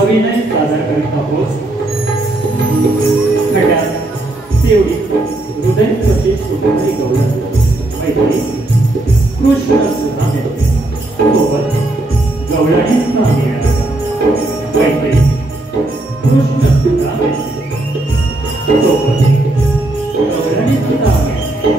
अभिनय सादर करीत आहोत. खड्यात तेवढी हृदय कशी सुंदरी गवळण मैत्री कृष्ण सुद्धा मिळते सोबत गवळणी सुद्धा मिळाला मैत्री कृष्ण सुद्धा मिळते सोबत गवळणी सुद्धा मिळते.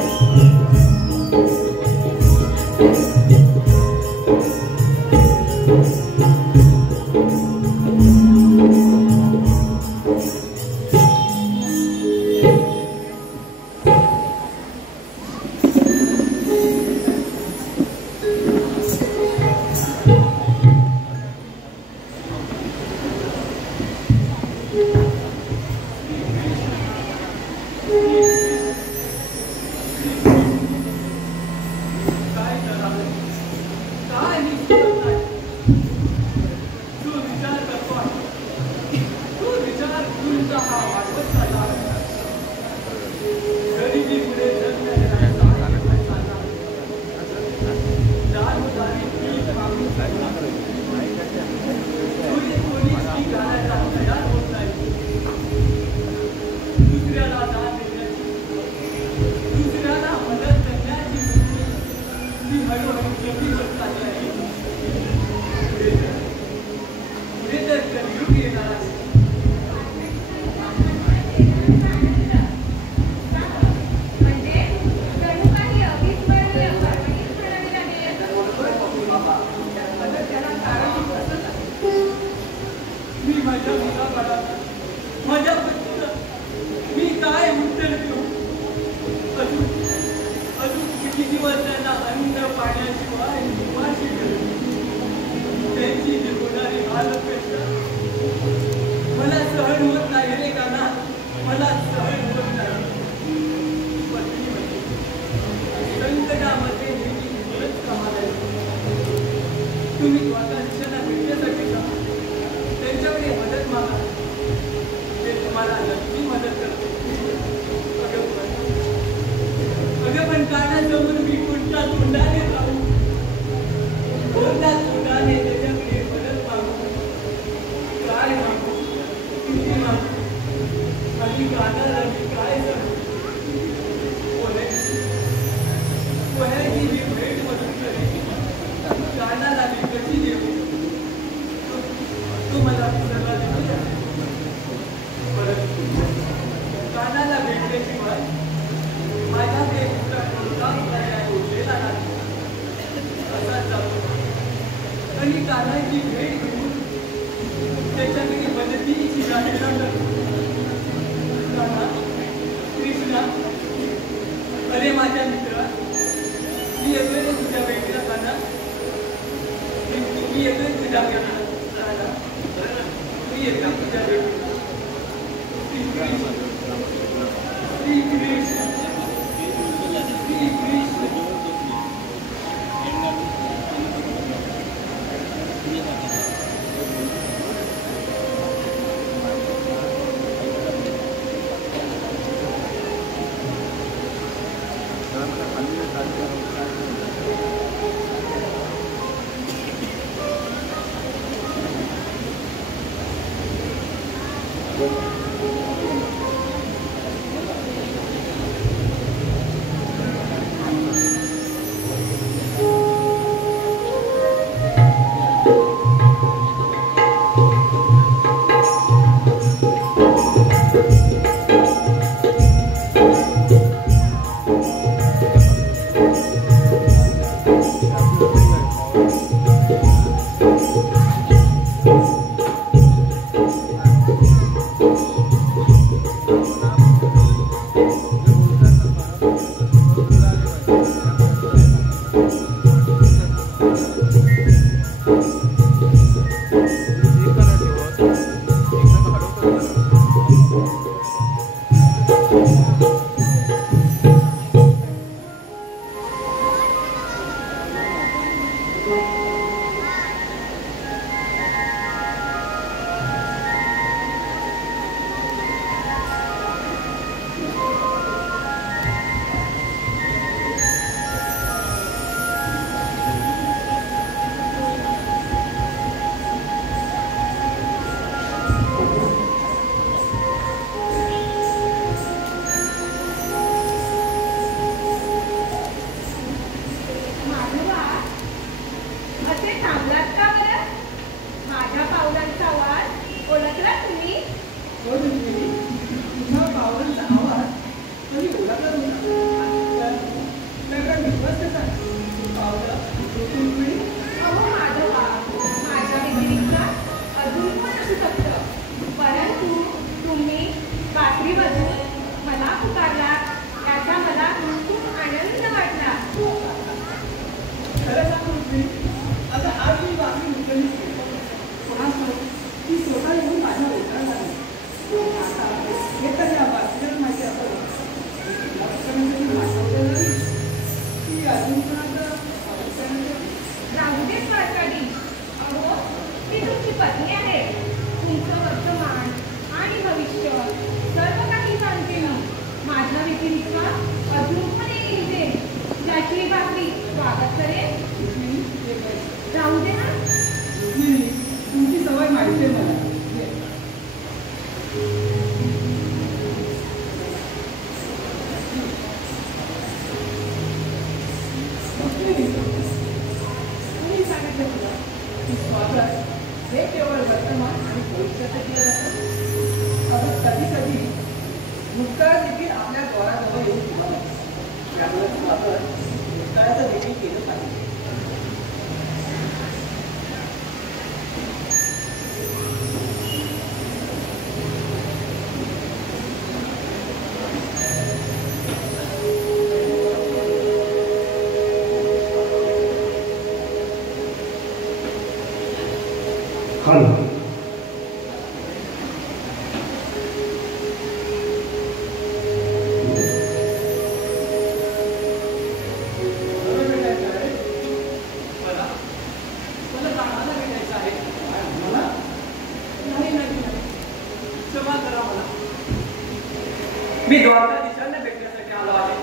मी द्वारका दिशांना भेटण्यासाठी आलो आहे.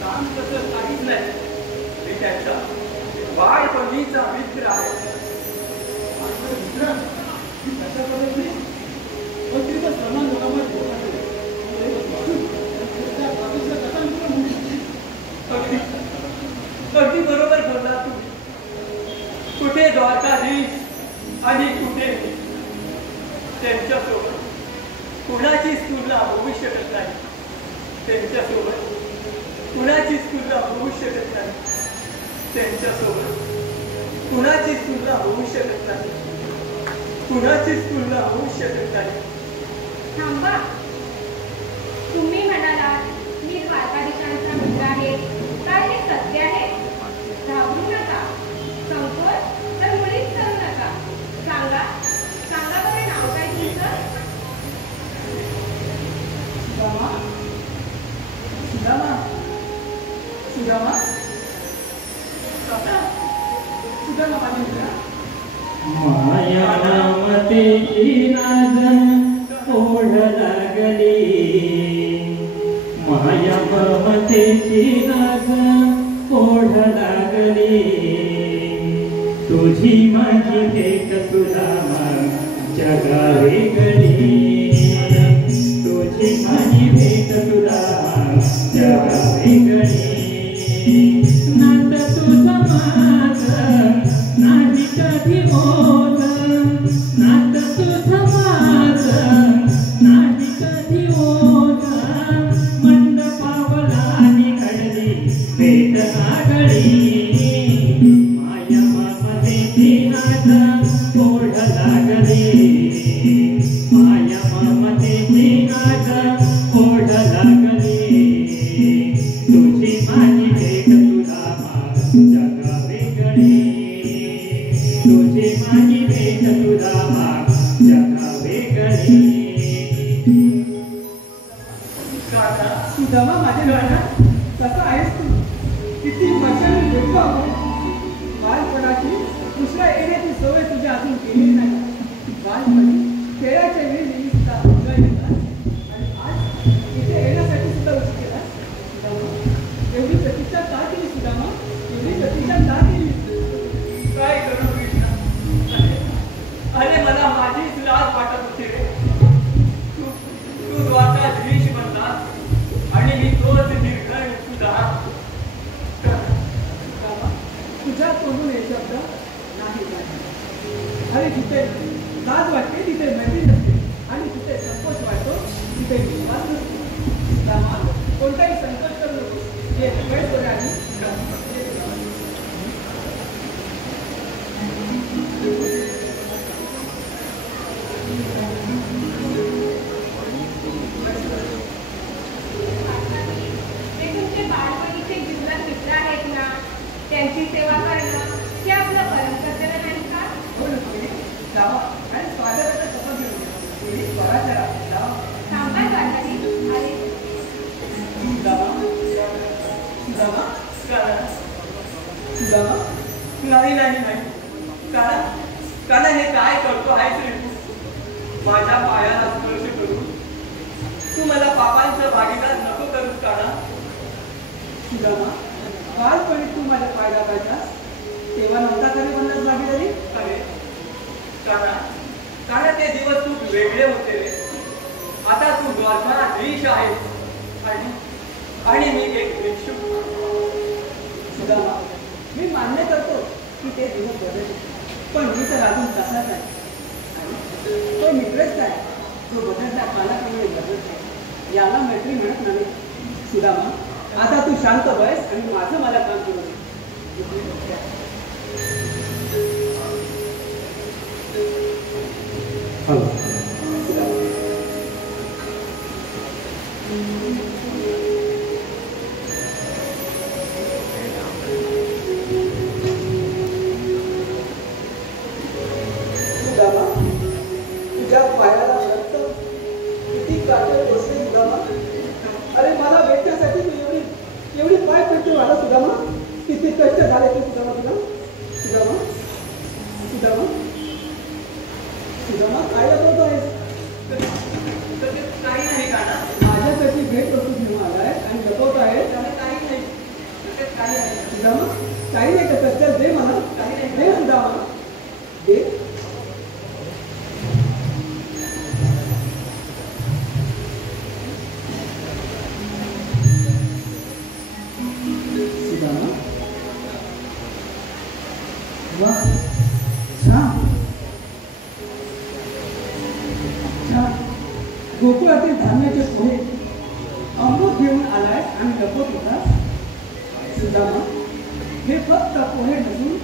काम तसं काहीच नाही. मी त्यांचा बाळपणीचा मित्र आहे. अगदी बरोबर बोलला तुम्ही. कुठे द्वारकाधीश आणि कुठे त्यांच्यासोबत कुणाचीच तुलना होऊ शकत नाही. त्यांच्यासोबत कुणाचीच तुलना होऊ शकत नाही. त्यांच्यासोबत कुणाचीच तुलना होऊ शकत नाही. कुणाचीच तुलना होऊ शकत नाही. थांबा, तुम्ही म्हणाला मी द्वारकाधीशांचा मित्र आहे, काय हे सत्य आहे? घाबरू नका, संकोच तर मुळीच करू नका. सांगा सांगा बरं, नाव काय तुमचं? सुदामा सुदामा सुदामा माझी मित्र. माया ममतेची नाज ओढ लागली. माया ममतेची नाज ओढ लागली. तुझी माझी भेट सुदामा जगा वेगळी. तुझी माझी भेट सुदामा जगा वेगळी. नात तुझं माझं नाही कधी होत. नात तुझं माझं नाही कधी होत. मंद पावलांनी घडली भेट आगळी. माया ममतेची नाद ओढ लागली. माया ममतेची नाद ओढ लागली. तुझी माझी भेट सुदामा जगा वेगळी. तुझी माझी भेट सुदामा जगा वेगळी. सुदामा माझे राजा, कसा आहेस तू? किती वर्षांनी भेटलो आपण. बालपणाची दुसऱ्या येण्याची सवय तुझी अजून केली नाही. बालपणी खेळाच्या वेळी नेहमी सुद्धा एन्जॉय केलास आणि आज इथे येण्यासाठी सुद्धा उशीर केलास. एवढी प्रतीक्षा का केली सुदामा? एवढी प्रतीक्षा का केली? काय करू कृष्णा? समजून हे शब्द नाही अरे जिथे लाज वाटते तिथे मैत्री नसते आणि जिथे संकोच वाटतो तिथे विश्वास नसतो. कोणताही संकोच करू नको. हे सगळे सोडे आणि त्यांची सेवा करणं हे आपलं परम कर्तव्य नाही का? हो ना. जावा आणि स्वागताचा शपथ घेऊन थांबा वाटाली अरे नाही नाही नाही काना हे काय करतो आहेस रे तू? माझ्या पायाला स्पर्श करू तू मला पापांचा भागीदार नको करूस काना. कालपणी तू माझ्या पाय दाबायचा तेव्हा नव्हता तरी म्हणलास भागीदारी. अरे काना ते दिवस तू वेगळे होते रे. आता तू द्वारकाधीश आहेस आणि मी एक भिक्षुक. सुदामा मी मान्य करतो की ते दिवस बदलले पण मी तर अजून तसाच आहे आणि तो मित्रच आहे जो बदलता कालाप्रमाणे बदलत आहे. याला मैत्री म्हणत नाही. सुदामा आता तू शांत बस आणि माझं मला काम करू दे. सुदामा तुझ्या पायाला रक्त किती काटे बसले सुदामा. अरे मला भेटण्यासाठी तू एवढी पाय पडते वाला सुदामा. किती कष्ट झाले ते सुदामा तुला. सुदामा सुदामा सुदामा काय लपवतो आहेस? काही नाही का ना. माझ्यासाठी भेट वस्तू घेऊन आलाय आणि लपवत आहे त्याने काही नाही. काही नाही सुदामा काही नाही कसं चल दे मला. काही नाही दे सुदामा दे. गोकुळातील धान्याचे पोहे अमृत घेऊन आलाय आणि लपत होता. सुदामा हे फक्त पोहे नसून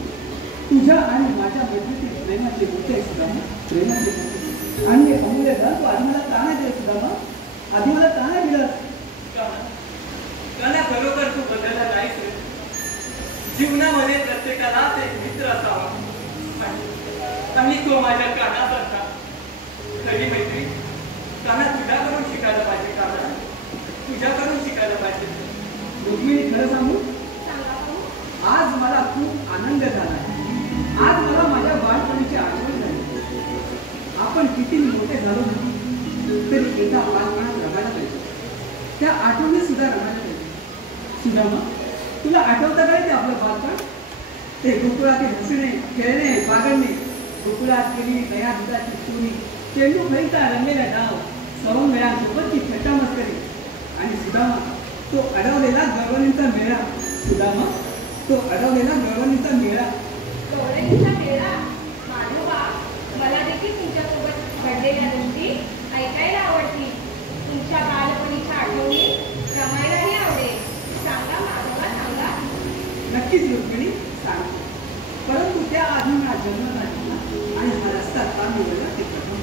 तुझ्या आणि माझ्या मैत्रीतील प्रेमाचे गोष्ट आहे. सुदामा प्रेमाचे गोष्ट आणि अमूल्य धन तू आधी मला का नाही दिलं. सुदामा आधी मला का नाही दिलं. खरोखर तू बदलला नाहीस रे. जीवनामध्ये प्रत्येकालाच एक मित्र असावा आणि तो माझ्या कानासारखा. खरी मैत्री काना तुझ्याकडून शिकायला पाहिजे. काना तुझ्याकडून शिकायला पाहिजे. रुक्मिणी खरं सांगू आज मला खूप आनंद झाला. आज मला माझ्या बालपणीची आठवण झाली. आपण किती मोठे झालो तरी एका बालपणात रमायला पाहिजे. त्या आठवणी सुद्धा रमायला पाहिजे. सुदामा तुला आठवतं काय ते आपलं बालपण? ते गोकुळातील हसणे खेळणे बागडणे गोकुळात केलेली दया दुधाची चोरी चेंडू खेळता रंगलेला डाव सवंगड्यांसोबतची थट्टा मस्करी आणि सुदामा तो अडवलेला गवळणीचा मेळा. सुदामा तो अडवलेला गवळणीचा मेळा. गवळणीचा मेळा मानोबा मला देखील तुमच्यासोबत घडलेल्या गोष्टी ऐकायला आवडतील. तुमच्या बालपणीच्या आठवणी रमायलाही आवडेल. सांगा मानोबा सांगा. नक्कीच रुक्मिणी सांग. परंतु त्या आधी मला जन्म झाला आणि हा रस्ता काम निवडला ते प्रथम.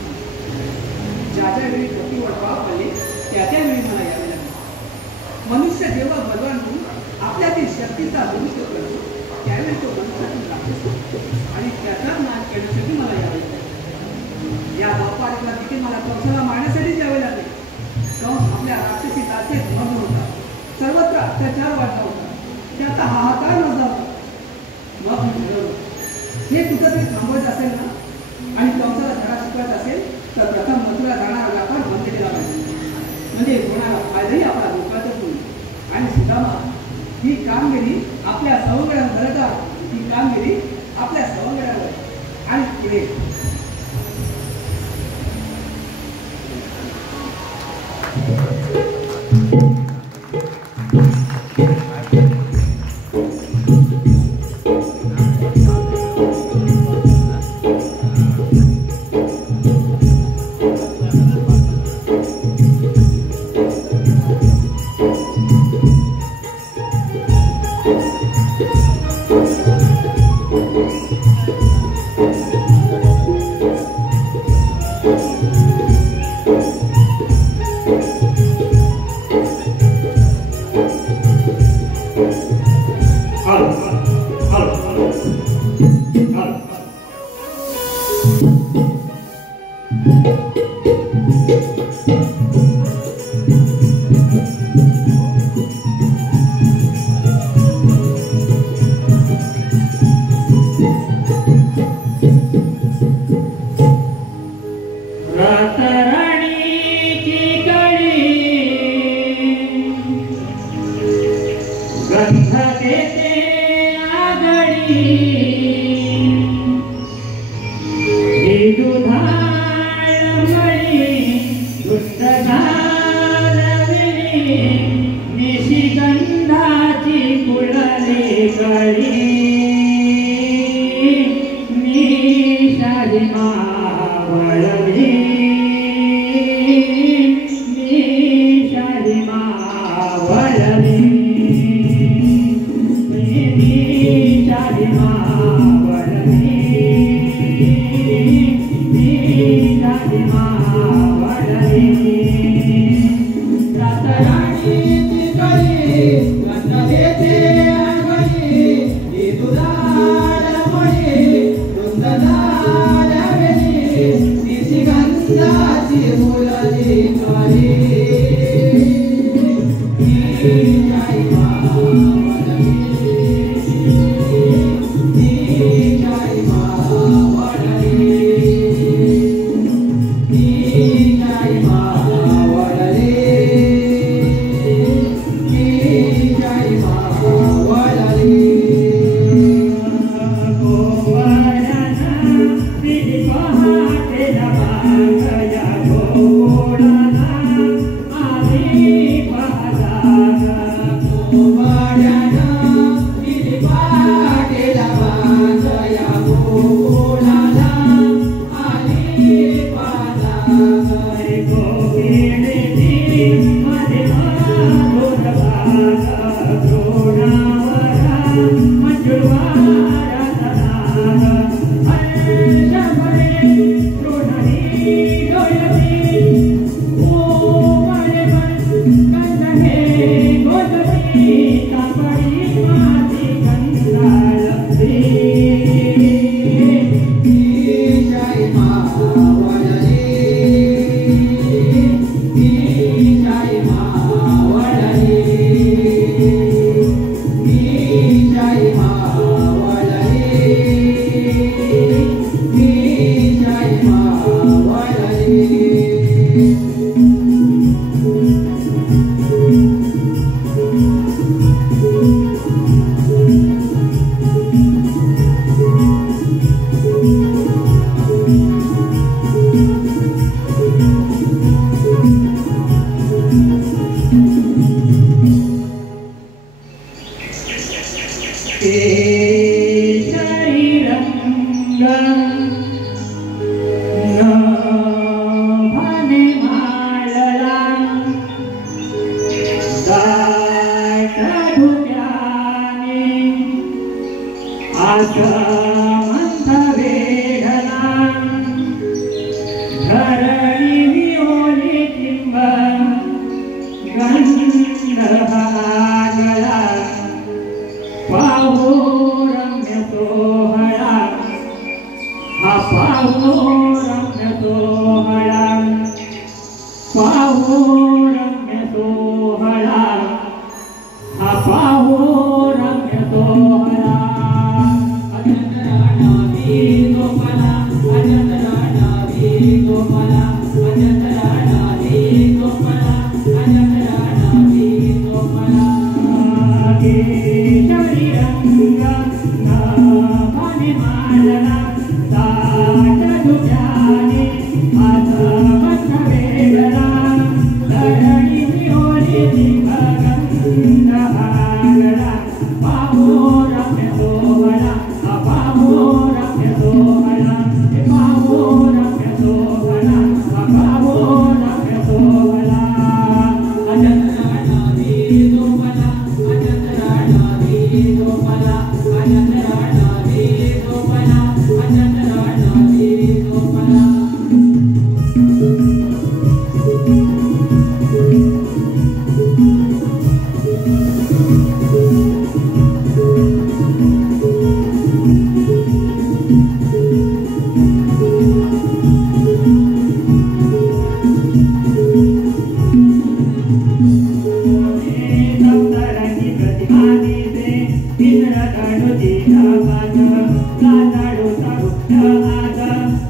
ज्या वेळी गती वळपाव पडले त्या वेळी मला यावे लागले. मनुष्य जेव्हा बलवान होऊन आपल्यातील शक्तीचा दुरुपयोग करतो त्यावेळी तो मनुष्यातून राक्षस आणि त्याचा नाश करण्यासाठी मला यावे लागले. या व्यापारीला देखील मला कंसाला मारण्यासाठीच यावे लागले. कंस आपल्या राक्षसी तातेत मग्न होता. सर्वत्र अत्याचार वाढला होता. त्याचा हाहाकार नव्हता होता. मग मी ठरवलं हे कुठंतरी थांबवायचं असेल ना आणि कंसाला धडा शिकवायचा असेल तर प्रथम मथुरा जाणारा व्यापार बंद केला पाहिजे. म्हणजे होणारा फायदाही आपला धोक्यातच होईल. आणि सुदामा ही कामगिरी आपल्या सवंगड्यांवर करता. ही कामगिरी आपल्या सवंगड्यांवर आणि पुढे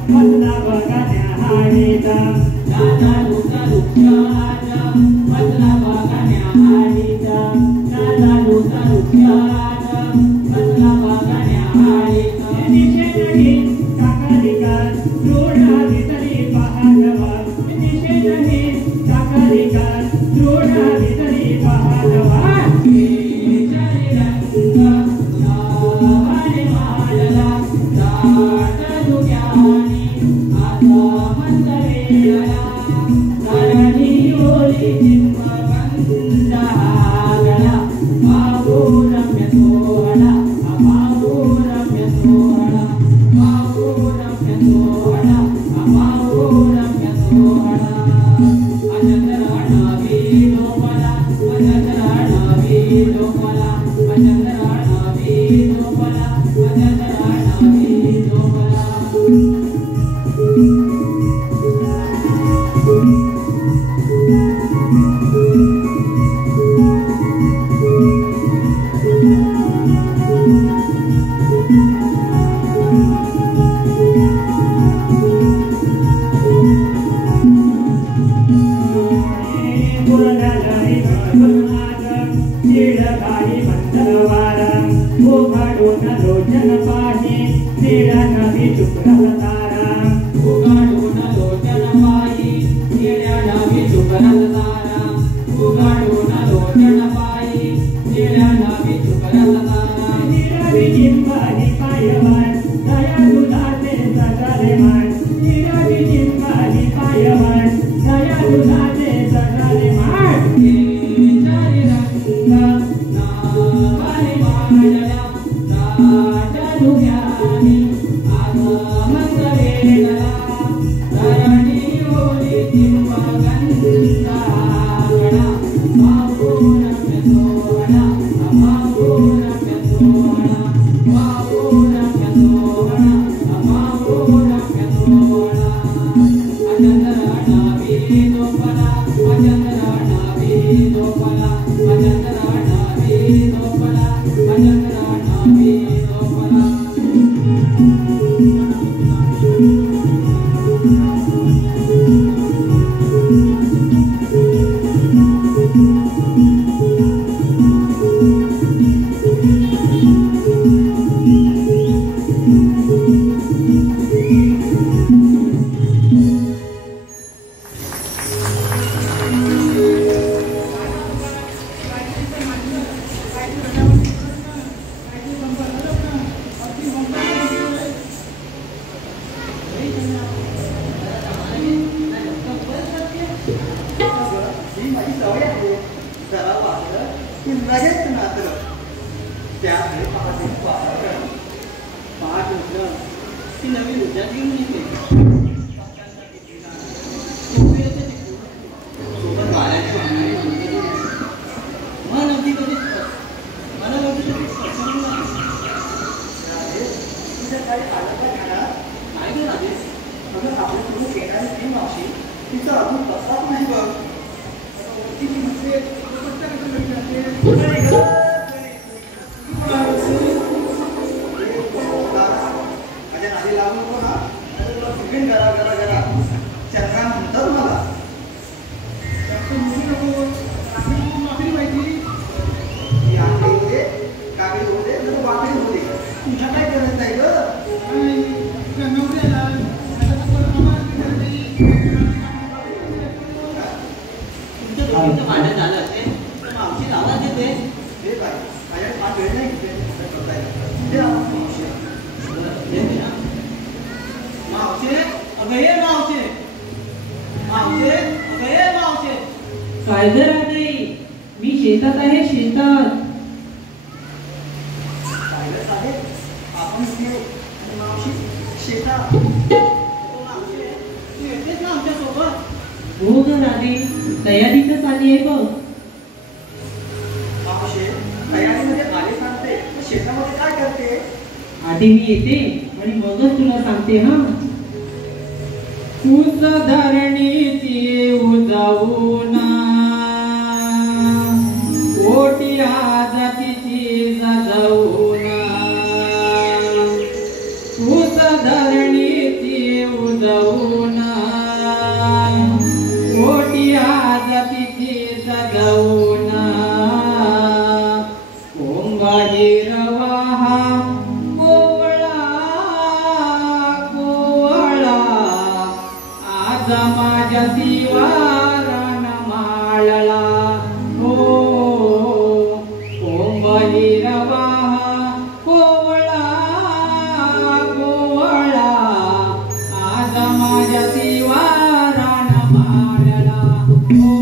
बसला बघा न्याहाळीचा दादा लुका वृक्षाचा बसला बघा न्याहाळीचा दादा लुका वृक्षाचा बसला बघा न्याहाळीचा दिशेने काकालिका जोडावी तरी पाहावा दिशेने काकालिका जोडावी तरी पाहावा आधी मी येते आणि मगच तुला सांगते हा. ऊस धरणीची उजावून ओटी जातीची जाऊन ऊस धरणीची घेऊ जाऊन ओटी आज तिची सजवून कोंबाजी रवा कोवळा कोवळा आज माझ्या दिवारान माळला हो कोंबाजी रवा कोवळा कोवळा आज माझ्या दिवारान माळला हो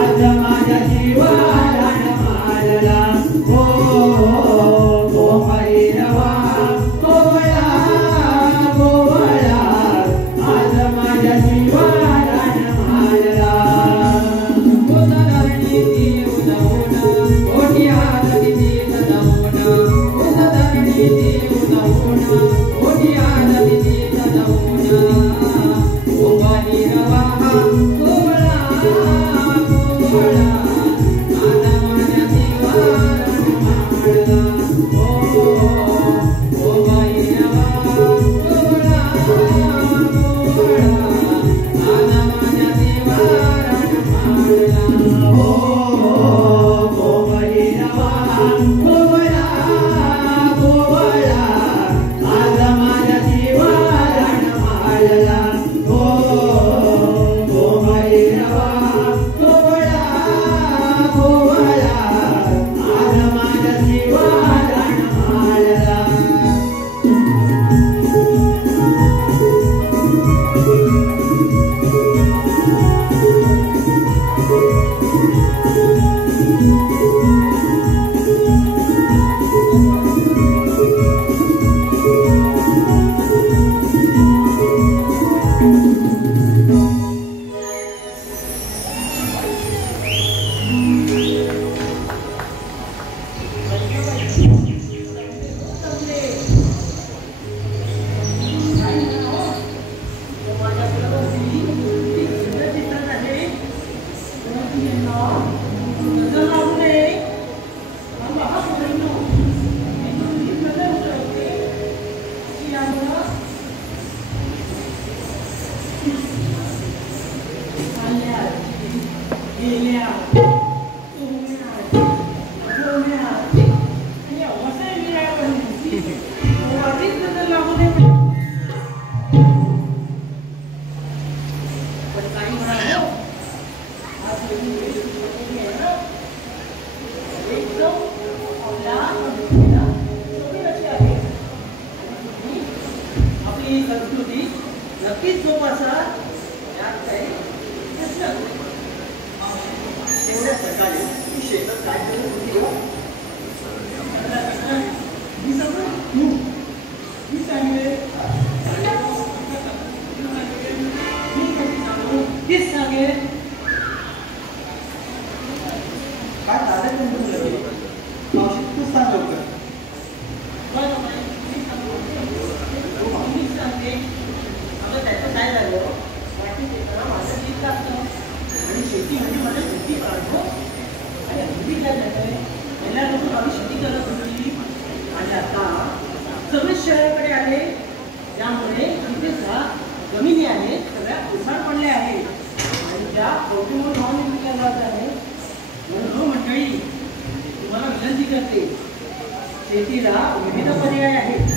आज माझ्या जीवाला मारला गेल्या सोन्यात गोण्यात आणि अवसाय विरावणी अधिक नजर लागू नये पण काही म्हणालो आज एकदम आपली संस्कृती नक्कीच जोपासा यात काही प्रश्न तेवढ्या प्रकारे ती शेतात काय करत होती हो मी सगळं मी सांगितले तीच सांगेल काय कार्यक्रम बनले मावशी तूच सांग लवकर मी सांगते अगं त्याचं काय झालं वाटेत येताना माझं गीत लागतं आणि शेती म्हणजे मला शेती काढतो आणि अगदी काय झालंय पहिल्या लोक आम्ही शेती करत होती आणि आता सगळे शहराकडे आले त्यामुळे तिथे जमिनी आहेत सगळ्या उसाड पडल्या आहेत आणि त्या कौटुंबिक भावाने विकल्या जात आहे म्हणून हो मंडळी तुम्हाला विनंती करते शेतीला विविध पर्याय आहेत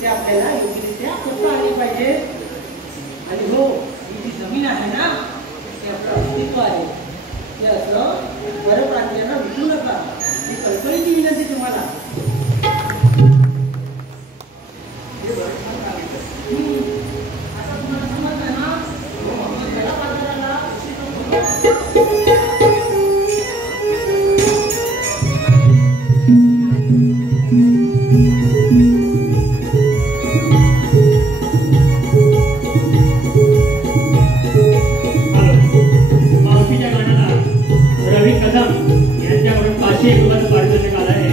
ते आपल्याला योग्यरित्या करता आले पाहिजे आणि हो ही जी जमीन आहे ना ते आपलं अस्तित्व आहे ते असं परप्रांतीयांना विकू नका ही कळकळीची विनंती तुम्हाला आता तुम्हाला समजलं ना बाजाराला यांच्याकडून 500 रुपयाचं पारितोषिक आलं आहे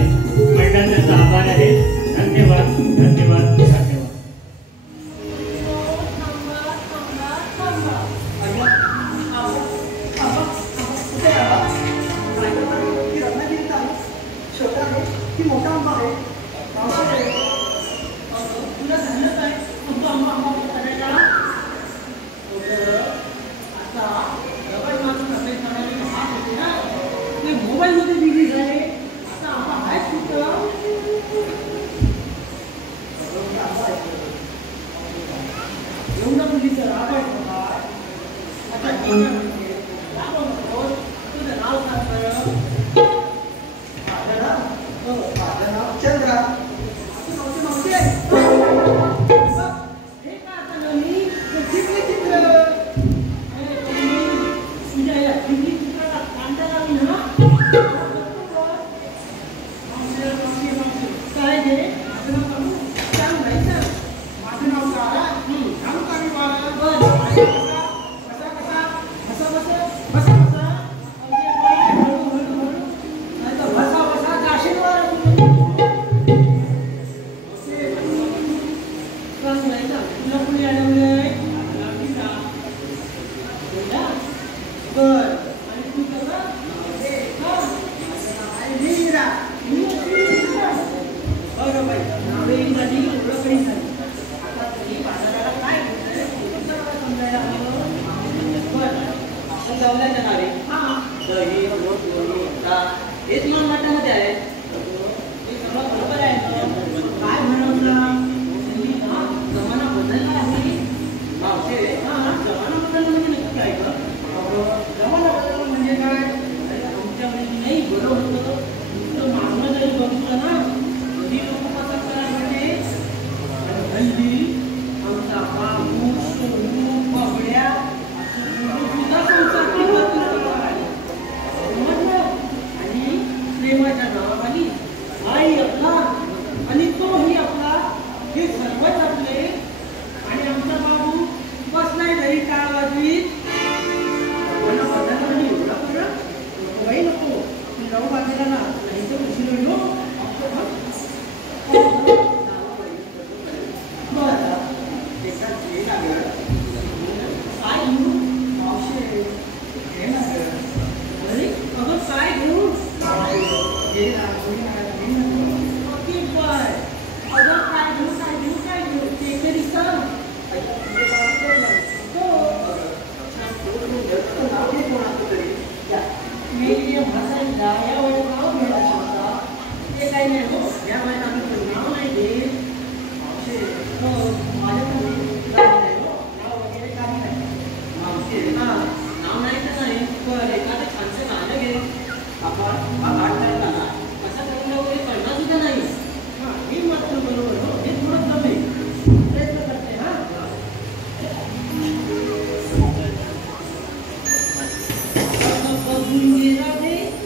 मंडळ त्यांचा आभार आहे धन्यवाद धन्यवाद धन्यवाद छोटा आहे की मोठा आंबा आहे तुला झालं काय तो आंबा आंबा करायला आता डबल मारून अभ्यास करायला हात होते ना ते मोबाईल मध्ये बिझी झाले आता आंबा आहेच कुठं एवढा मुलीचं राग आहे आता तुझं नाव सांग माझं नाव चंद्रा हे का आता मी चित्र चित्र तुझ्या या चित्री चित्राला कांदा लावली ना काय घे माझं नाव सांगू सांग नाही सर माझं नाव कारा सांगू का मी बाळा कसा कसा कसा बसा बसा बसा बसा बसा जाशील तुला कुणी अडवलंय बर आणि तू कसं बरं बाई नावे माझी ओळख काही झाली आता तरी बाजाराला काय होतंय मला समजायला हवं बरं आपण गावल्याच्या नावे हां दही रोट लोणी हेच मन वाटामध्ये आहे हे सगळं बरोबर आहे काय म्हणवलं जमाना बदलला आहे मावशे जमाना बदलला म्हणजे नक्की काय का जमाना बदलला म्हणजे काय आमच्या वेळी नाही बरं होतं तुमचं मागणं जरी बघितलं ना कधी लोक कसा करायला म्हणजे हल्ली आमचा बाबूस बाबड्या असं सुद्धा संसार आणि प्रेमाच्या नावाखाली आई आपला आणि तोही आपला हे सर्वच आपले आणि आमचा बाबू बसलाय स्वागताची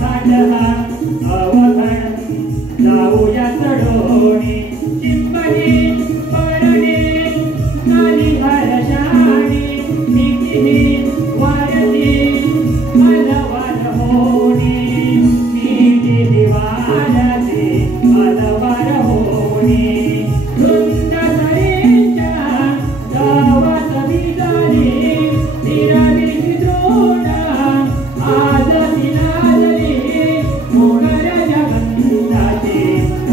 घाट हा अवघड जाऊया चढोणे चिंबणे परणे काली भारशाणी नितीही वारती अलवार होणे नितीही वारती अलवार होणे वृंद सरीच्या गावात बिजारी तिरवी द्रोण आज तिलाजली मोडर जगंताचे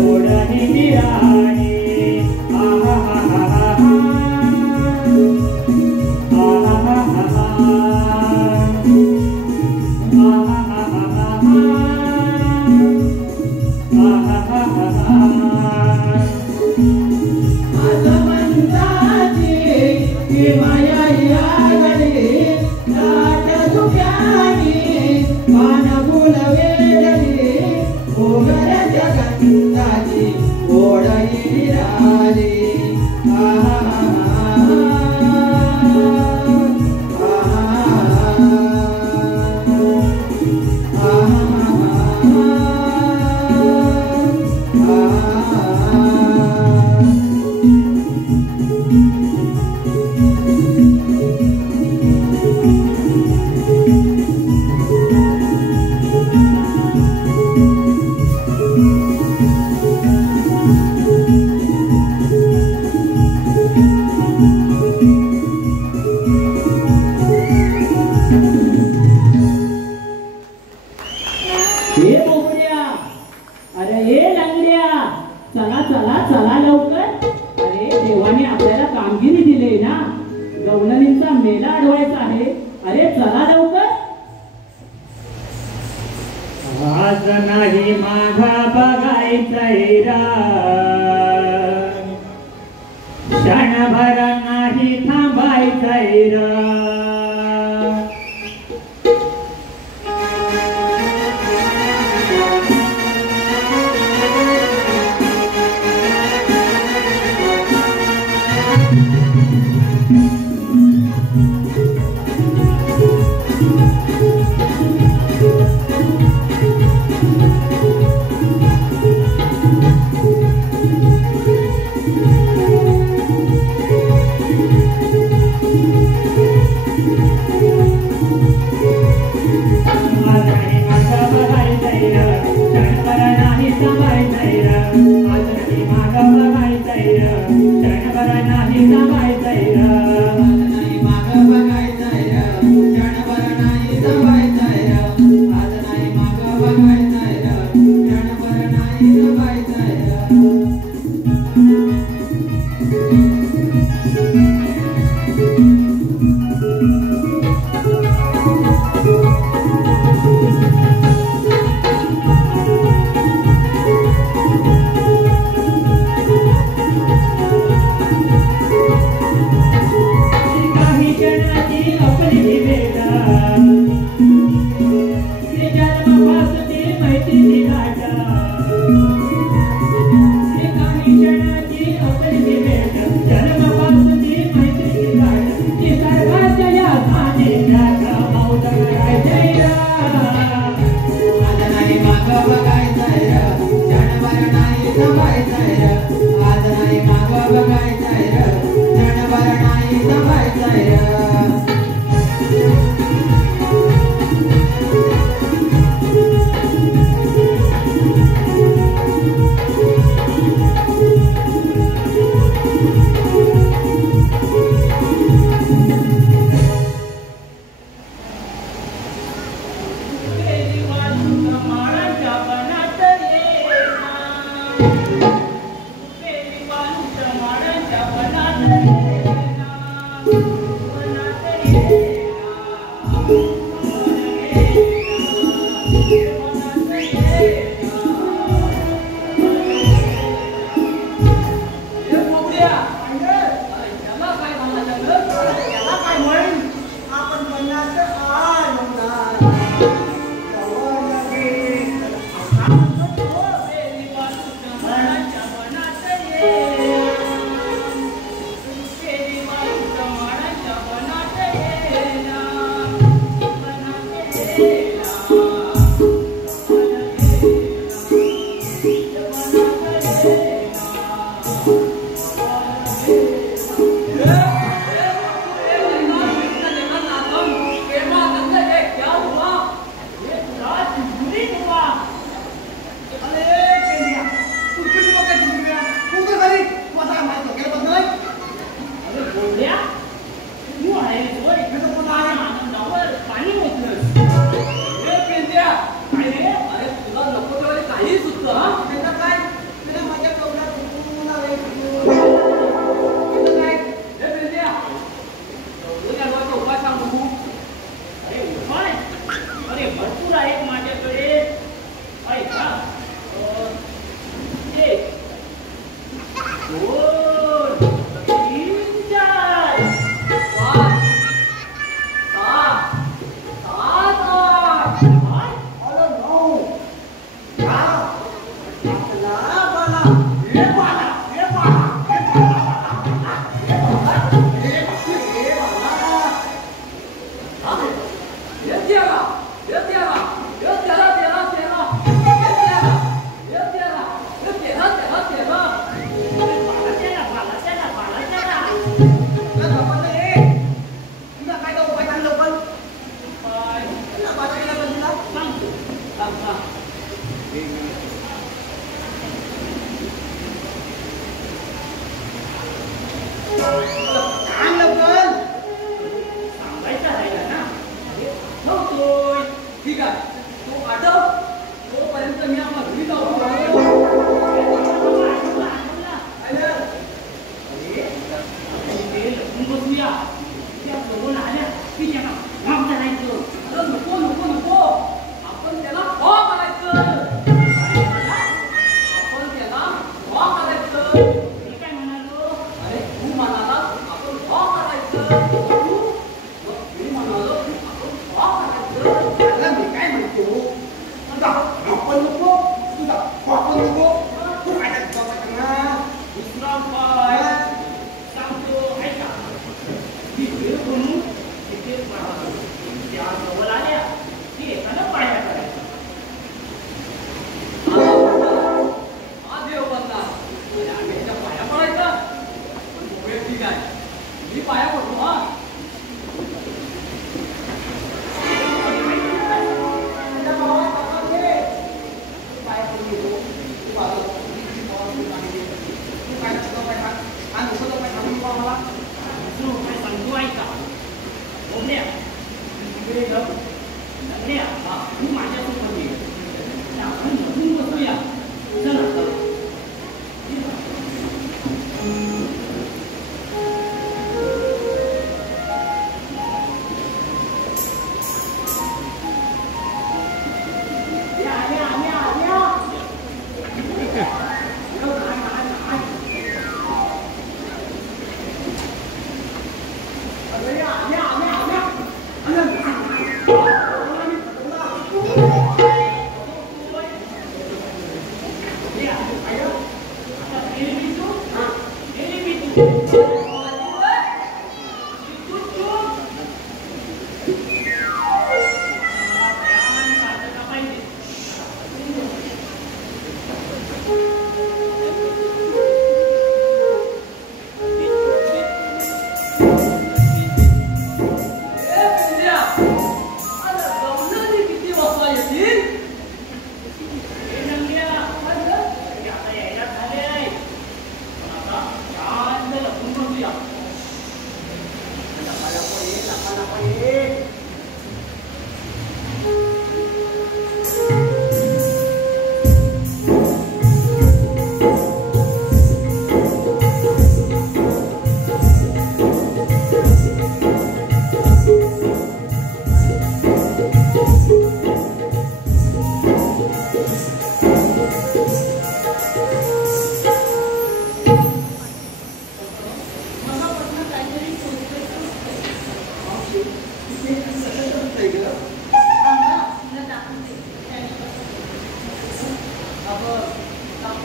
ओढणी निराणी आहा हा हा हा आज नाही माघा बघायचंय रा क्षणभर नाही थांबायचंय रा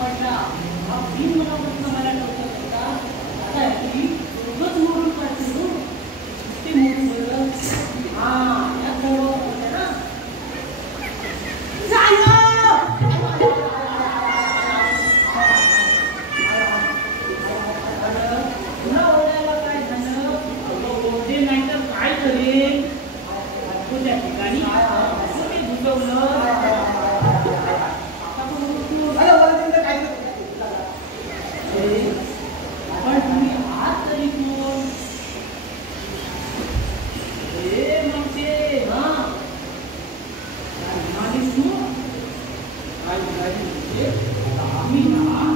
सापडला हा तीन मनापासून मला नव्हतं का आता ती रोजच मोडून काढते हो ते मोडून बरं हा या सर्व होत्या ना पुन्हा ओढायला काय झालं ओढे नाही तर काय करेल त्या ठिकाणी ते घुसवलं पण तुम्ही आहात तरी कोण हे मग ते आम्ही ना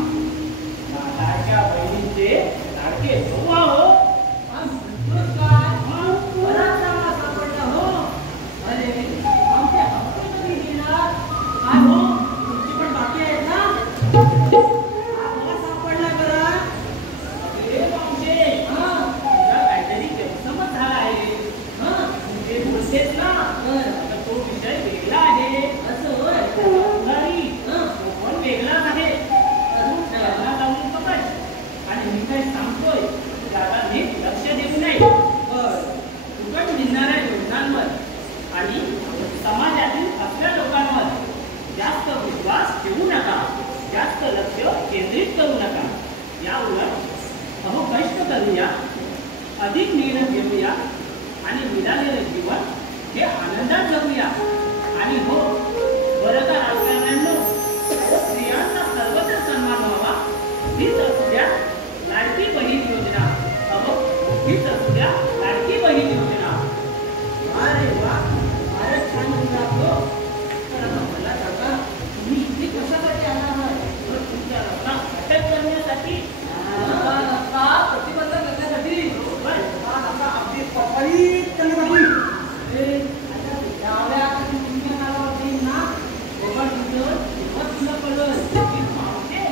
लाडक्या बहिणींचे लाडके भाऊ आहोत सापडला हो अरे आमच्या हप्ते कधी घेणार काय हो तुमची पण बाकी आहेत ना सापडला करा हे पाहुणे काहीतरी गैरसमज झाला आहे ते बोलतेच ना तर तो विषय वेगळा आहे असं पण वेगळाच आहे त्याला लावून पकड आणि मी काय सांगतोय त्याला नीट लक्ष देऊ नये फुकट मिळणाऱ्या योजनांवर आणि समाजातील असल्या लोकांवर जास्त विश्वास ठेवू नका जास्त लक्ष केंद्रित करू नका या उलट अहो कष्ट करूया अधिक मेहनत घेऊया आणि मिळालेलं जीवन हे आनंदात जगूया आणि हो बरं का राजकारण्यांनो स्त्रियांचा सर्वत्र सन्मान व्हावा हीच असू द्या लाडकी बहीण योजना अहो हीच असू द्या लाडकी बहीण योजना अरे वा फारच छान लागतो तर आता मला सांगा तुम्ही इथे कशासाठी आला आहात तुमच्या रत्ना अटक करण्यासाठी प्रतिबंध करण्यासाठी अगदी पपरीत करण्यासाठी डाव्या तुमच्या नावावर देईन ना बाबा तुला कळलं की मावशे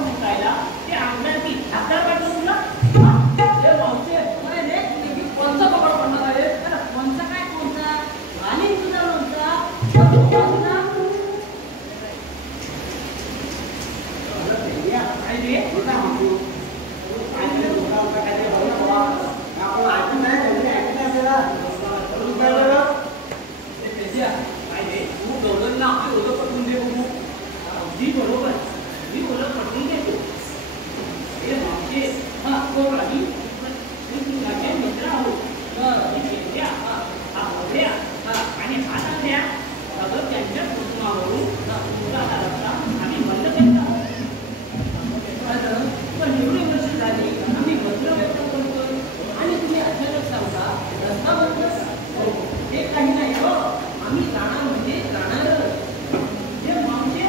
मुकायला ते अंगणाची हातार काढतो तुला हे मावशे काय रे कोणचा पकड पडणार आहे कोणचा काय कोणता आणि तुझा लोणचा काय रे अगदी बरोबर मी ओळख पटवून देतो हे मागचे तो राही तुझे मित्र आहोत आणि हा नांद्या सगळं त्यांच्या कुटुंबावरून तुझा हा रस्ता आम्ही बंद करत आहोत पण एवढी वर्ष झाली आम्ही पत्र व्यक्त करतोय आणि तुम्ही अचानक सांगता रस्ता बंद हे काही नाही हो आम्ही जाणार म्हणजे जाणार हे मागचे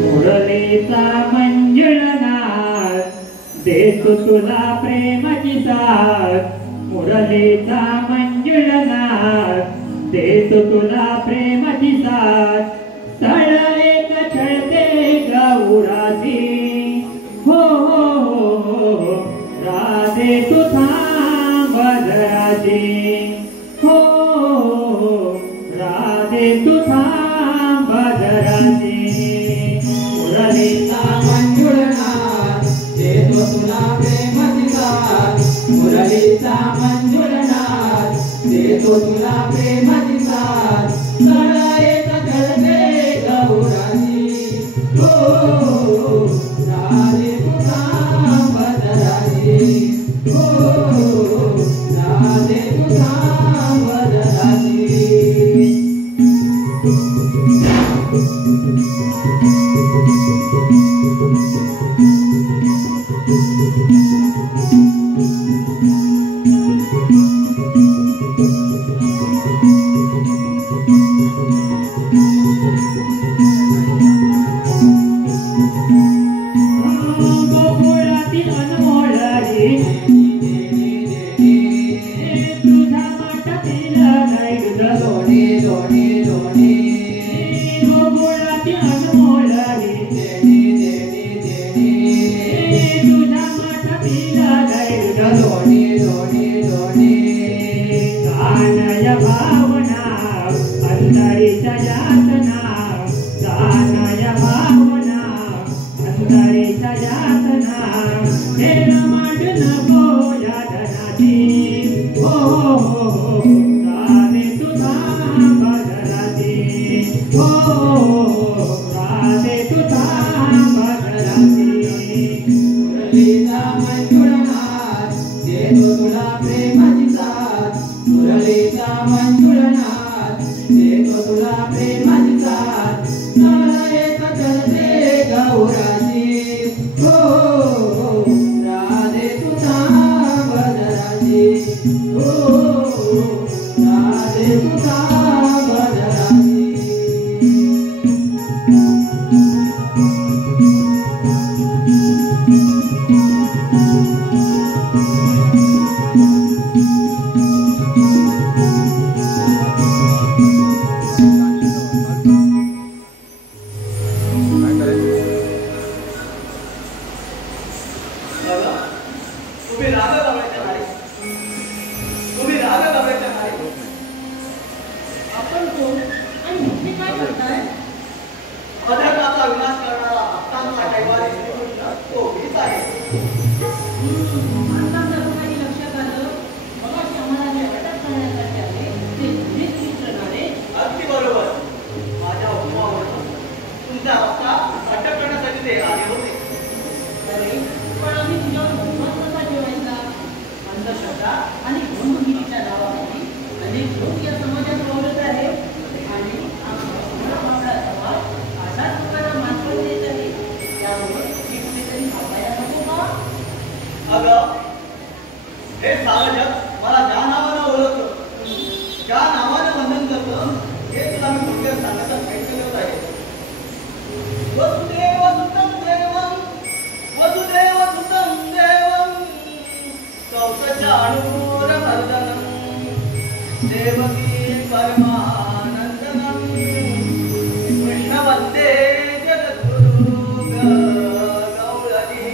मुरलीचा मंजुळनाद देतो तुला प्रेमाची साथ. मुरलीचा मंजुळनाद देतो तुला प्रेमाची साथ. सळ एक छळते गौराती हो हो हो हो राधे तू थांब जराजी हो राधे तू थांब जराजी. मुरलीचा मंजुळनाद देतो तुला प्रेमाची साथ. मुरलीचा मंजुळनाद देतो तुला प्रेमाची साथ. सळा एक छळते गौराची हो राधे तू थांब जराजी हो राधे तू थांब जराजी. गोकुळातील अनमोल रे तुझ्या माठातील नैवेद्य लोणे लोणे लोणे गोकुळातील अनमोल रे देणे देणे देणे तुझ्या माठातील नैवेद्य लोणे लोणे लोणे गानय भावना अंतरीच्या यातना. गानय भावना अंतरीच्या यातना. खेळ मांड नको यादनाची हो हो हो हो राधे तुझा बदलाची हो राधे तुझा बदलाची. मुरलीचा मंजुळनाद देतो तुला प्रेमाची साथ. मुरलीचा मंजुळनाद देतो तुला प्रेमाची साथ. सळा एक छळते गौराची हो राधे तू थांब जराजी हो राधे तू थांब जराजी. बघा, तुम्ही राग लावायच्या नाही. तुम्ही राग लावायच्या नाही. आपण कोण आणि तुम्ही काय करताय? अधर्माचा विनाश करणारा हक्कांचा कैवारी श्रीकृष्ण तो मीच आहे. आता जर काही लक्षात आलं बघा आम्हाला जे अटक करण्यासाठी आले ते तुम्हीच विचारणारे. अगदी बरोबर. माझ्या हुकुमावरून तुमचा हक्का अटक करण्यासाठी ते आले होते. अरे पण आम्ही तुझ्यावर विश्वास कसा ठेवायचा? अंधश्रद्धा आणि गुणगिरीच्या नावाखाली अनेक लोक या समाजात वावरत आहेत आणि आपला समाज अशाच लोकांना मानपण देत आहे. त्यामुळे हे कुठेतरी थांबायला नको का? अगं, हे सारं जग मला ज्या नावानं ओळखतं, ज्या नावानं वंदन करतं, हे तुला मी थोडक्यात सांगतच ऐकलं आहे. वसुदेव सुतं देवं, वसुदेव सुतं देवं, सौतचाणूरमर्दनं, देवकी परमानन्दनं, कृष्ण वन्दे जगद्गुरु गौरी.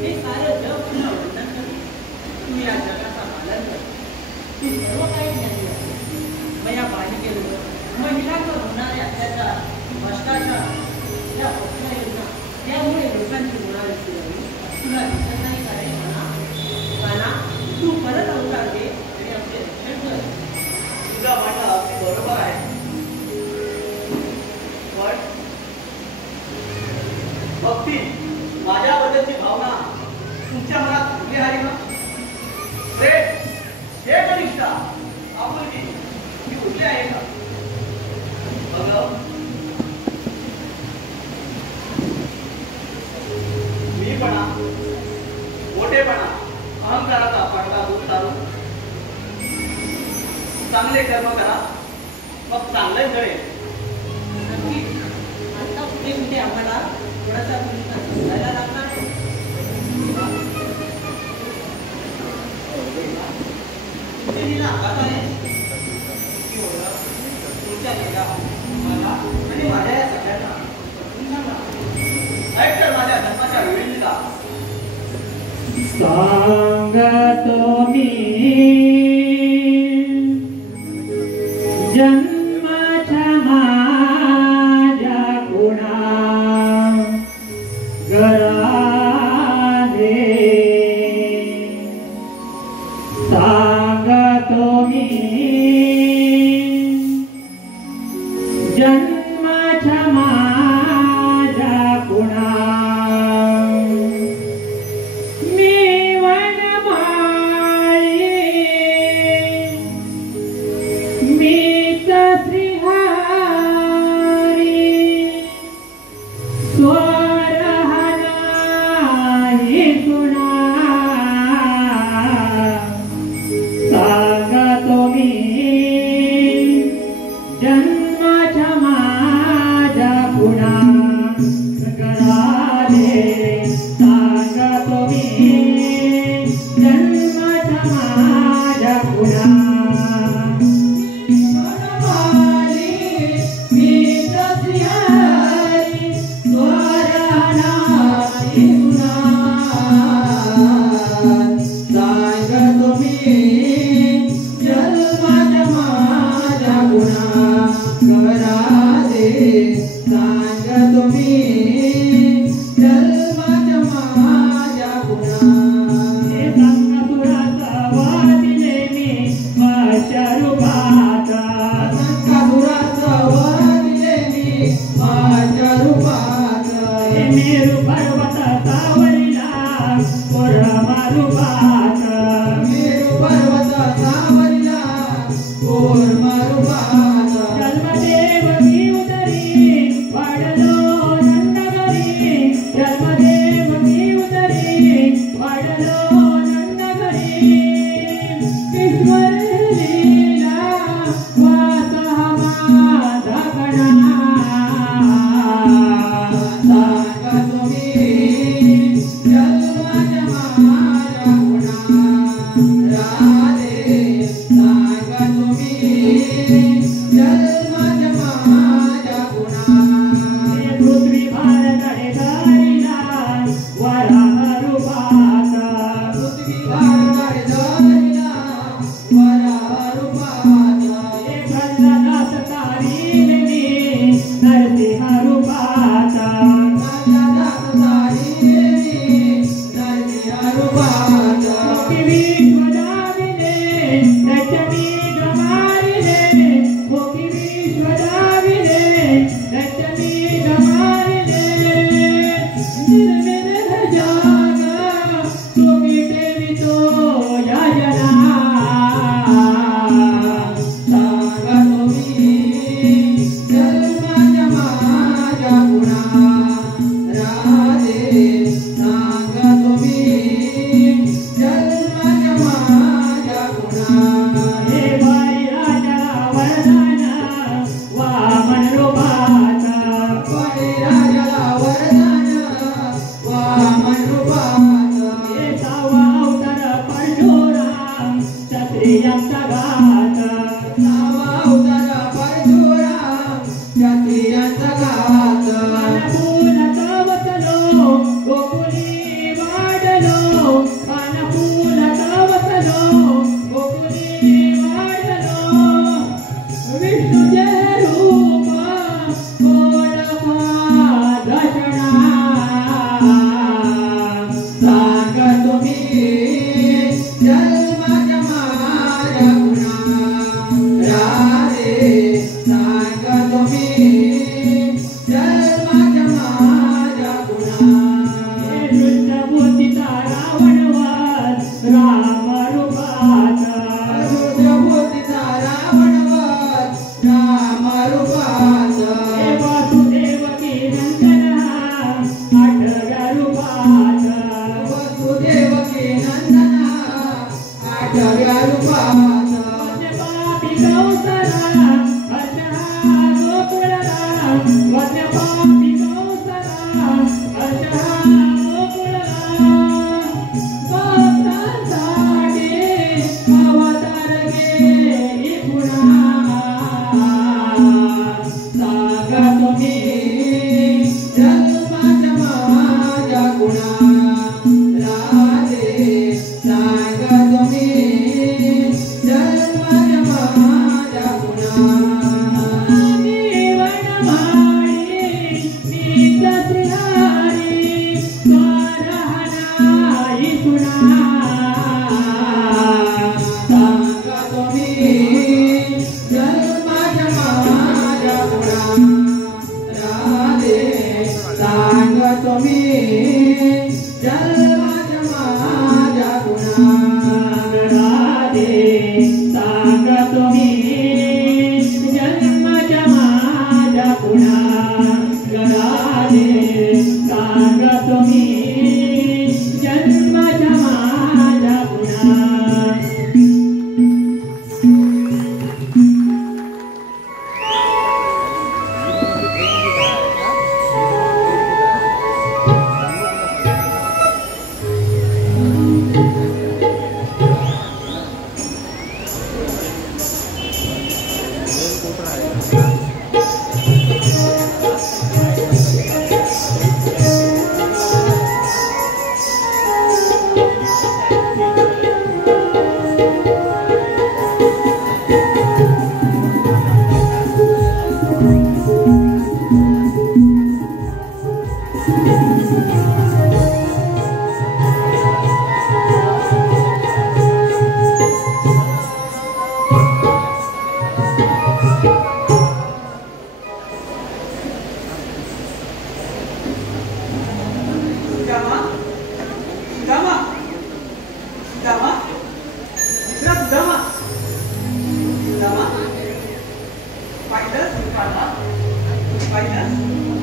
हे सारं जग तुला वंदन करते. तू या जगाचा पालन कर. तू सर्व काही ज्ञानी आहे. मग या बालिकेवर महिलांवर होणारे अत्याचार, भ्रष्टाचार, या पक्षाच्या योजना त्यामुळे लोकांची होणारी सुरवाई तुला दिसत नाही का रे म्हणा? काना, तू परत अवतार घे आणि आपले रक्षण कर. तुझं म्हणणं अगदी बरोबर आहे. पण भक्ती माझ्याबद्दलची भावना तुमच्या मनात कुठली आहे ना? प्रेम, निष्ठा, आपुलकी ही कुठली आहे का? अगं, मीपणा, मोठेपणा, अहंकाराचा पडदा दूर सारून चांगले कर्म करा, चांगलंच घडेल. नक्की. आता पुढे पुढे आम्हाला थोडासा समजायला लागणार. तुमचे लीला आघात आहे की ओळख तुमच्या लीला मला आणि माझ्या या सगळ्यांना समजून सांगा. ऐक तर माझ्या जन्माच्या वेळीला सांगतो मी जन्माच्या माझ्या गुणा गरादे सांगतो मी जन्माच्या माझ्या गुणा मी वनमाळी मीच श्रीहरी स्वरहनाही गुणा सांगतो मी जन्माच्या माझ्या गुणा गराले सांगतो मी जन्माच्या माझ्या गुणा मीच श्रीहरी स्वरहनाही गुणा सांगतो मी जन्माच्या माझ्या गुणा गरादे सांगतो मी जन्माच्या माझ्या गुणा हे संकसुराचा वादिले मी माझ्या रूपात संकसुराचा वादिले मी माझ्या रूपात हे मेरू पर्वत सावरीला कोरमा रूपात मेरू पर्वत सावरीला कोरमा रूपात जन्मदेव मी उदरी वाढलो नंदगरी जन्मदेव मी उदरी वाढलो नंदगरी ईश्वर लीला वास माझा गणा सांगतो मी जन्माच्या माझ्या गुणा राधे सांगतो मी जन्माच्या माझ्या गुणा हे पृथ्वी भारतडे धरिला वराह रूपात पृथ्वी भारतडे धरिला वराह रूपात हे प्रल्हादास तारीले मी नरसिंह रूपात प्रल्हादास तारीले मी नरसिंह रूपात विश्वदाविने रचमी गमारिले मोठी विश्वदाविने रचमी गमारिले निर्विघ्न जागा तुम्ही देवितो याजना सांगतो मी जन्माच्या माझ्या गुणा राधे सांगतो मी जन्माच्या माझ्या गुणा हे बाई राजाला वरदान वामन रूपात बाई राजाला वरदान वामन रूपात हे सावा अवतार परशुराम क्षत्रियांचा घात सावा अवतार परशुराम क्षत्रियांचा घात कानफुलाचा वसलो गोकुली वाढलो कानफुलाचा वसलो गोकुली वाढलो विष्णुचे रूप ओळखा दशणा सांगतो मी जन्माच्या माझ्या गुणा राधे सांगतो मी जन्माच्या माझ्या गुणा हे दृष्टबुद्धीचा रावणवध राम रूपात दृष्टबुद्धीचा रावणवध राम रूपात हे वासुदेवकी नंदन आठव्या रूपात वासुदेवकी नंदन आठव्या रूपात पापी कंसरा हर्ष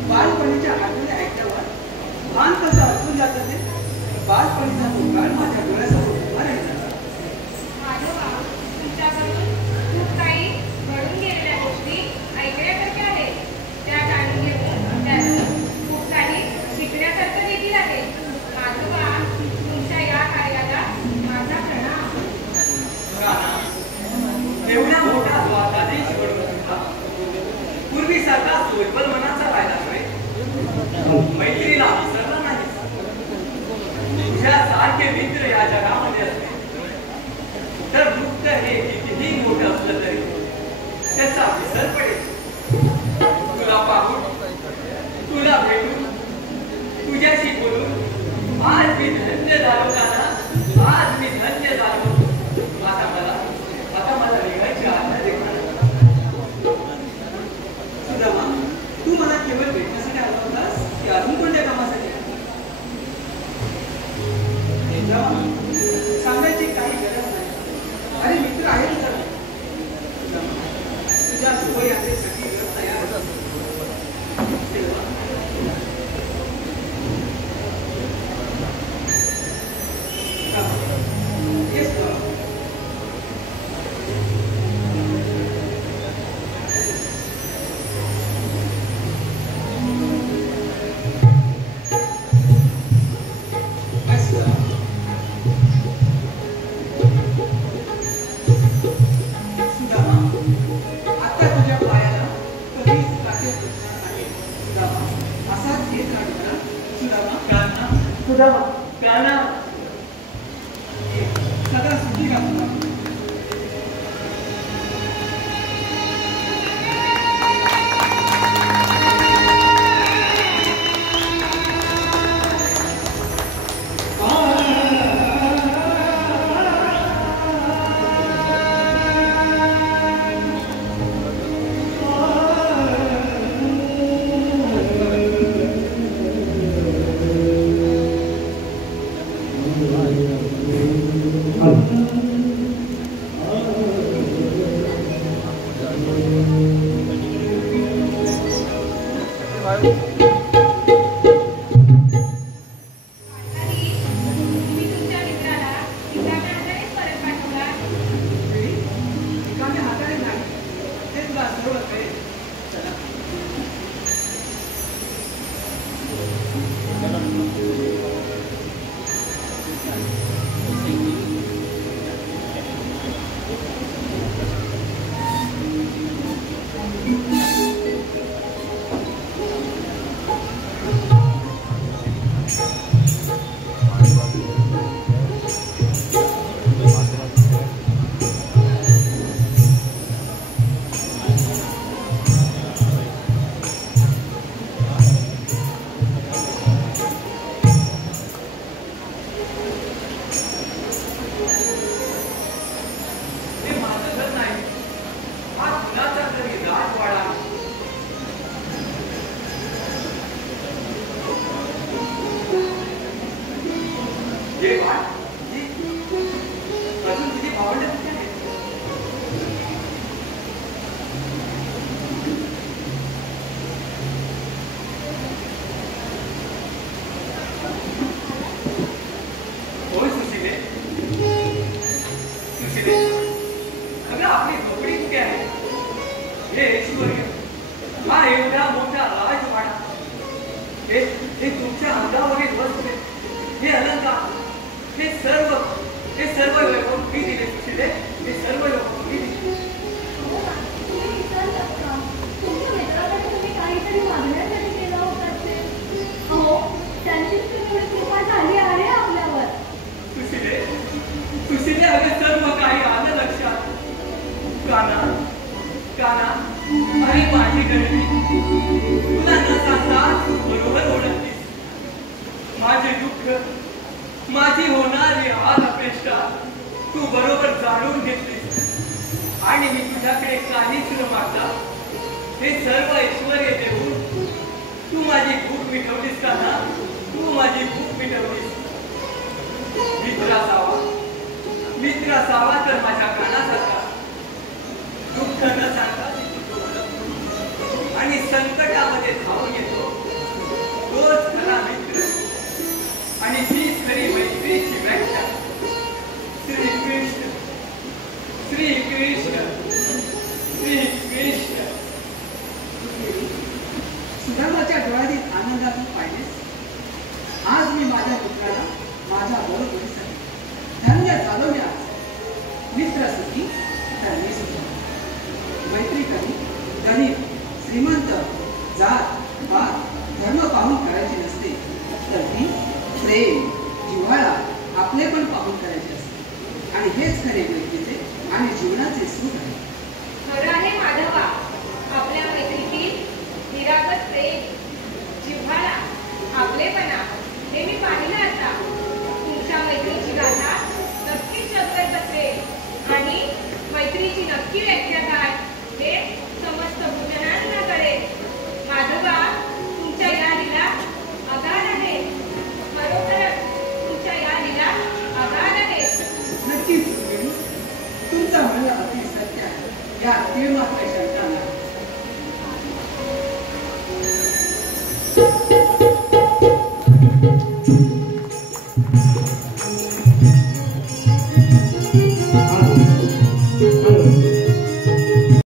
बालपणीच्या आठवणी ऐकल्यावर भान कसं अडकून जातं ते बालपणीचा भूतकाळ माझ्या डोळ्यासमोर उभा राहिला. माधवा, तुमच्याकडून खूप काही घडून गेलेल्या गोष्टी ऐकण्यासारख्या आहेत. त्या जाणून घेऊन त्यातून खूप काही शिकण्यासारखं देखील आहे. माधवा, तुमच्या या कार्याला माझा प्रणाम. एवढ्या मोठ्या स्वादाने पूर्वीसारखा सोयबल मनाचा राहिला मैत्रीला विसरला नाही. तुझ्यासारखे मित्र या जगामध्ये असते तर दुःख हे कितीही मोठं असलं तरी त्याचा विसर पडेल. तुला पाहून, तुला भेटून, तुझ्याशी बोलून आज मी धन्य झालो ना. आज मी धन्य झालो. आता मला निघायची आज्ञा दे. सुदामा, तू मला केवळ भेटण्यासाठी आला होतास की अजून कोणत्या कामासाठी? सांगायची काही गरज नाही. अरे मित्र आहेत तर तुझ्या सोयी यात्रेसाठी तयार सगळं सुखी का तुला? मित्र असावा तर माझ्या कानासारखा दुःख न सांगता संकटामध्ये धावून येतो तोच खरा मित्र आणि हीच खरी मैत्रीची व्याख्या. श्रीकृष्ण श्रीकृष्ण श्रीकृष्ण. सुदामाच्या डोळ्यातील आनंदातून पाहिलेस. आज मी माझ्या पुत्राला माझ्या बरोबरीसाठी धन्य झालो मी. आज मित्र सुखी तर मी सुखी. मैत्री कमी गरीब श्रीमंत जात पात धर्म पाहून करायची नसते, तर ती प्रेम जिव्हाळा आपले पण पाहून करायचे असते. आणि हेच खरे मैत्रीचे आणि जीवनाचे सुख आहे. खरं आहे माधवा, आपल्या मैत्रीतील निरागस प्रेम जिव्हाळा आपलेपणा हे मी पाहिलं. आता तुमच्या मैत्रीची गाथा नक्कीच जगभर पसरेल आणि मैत्रीची नक्की व्याख्या काय हे समस्त भूजनांना कळेल. माधवा, तुमच्या या लीला अगाध आहे. खरोखरच तुमच्या या लीला अगाध आहे. नक्कीच तुमचं म्हणणं अति सत्य आहे. या तीळ मात्र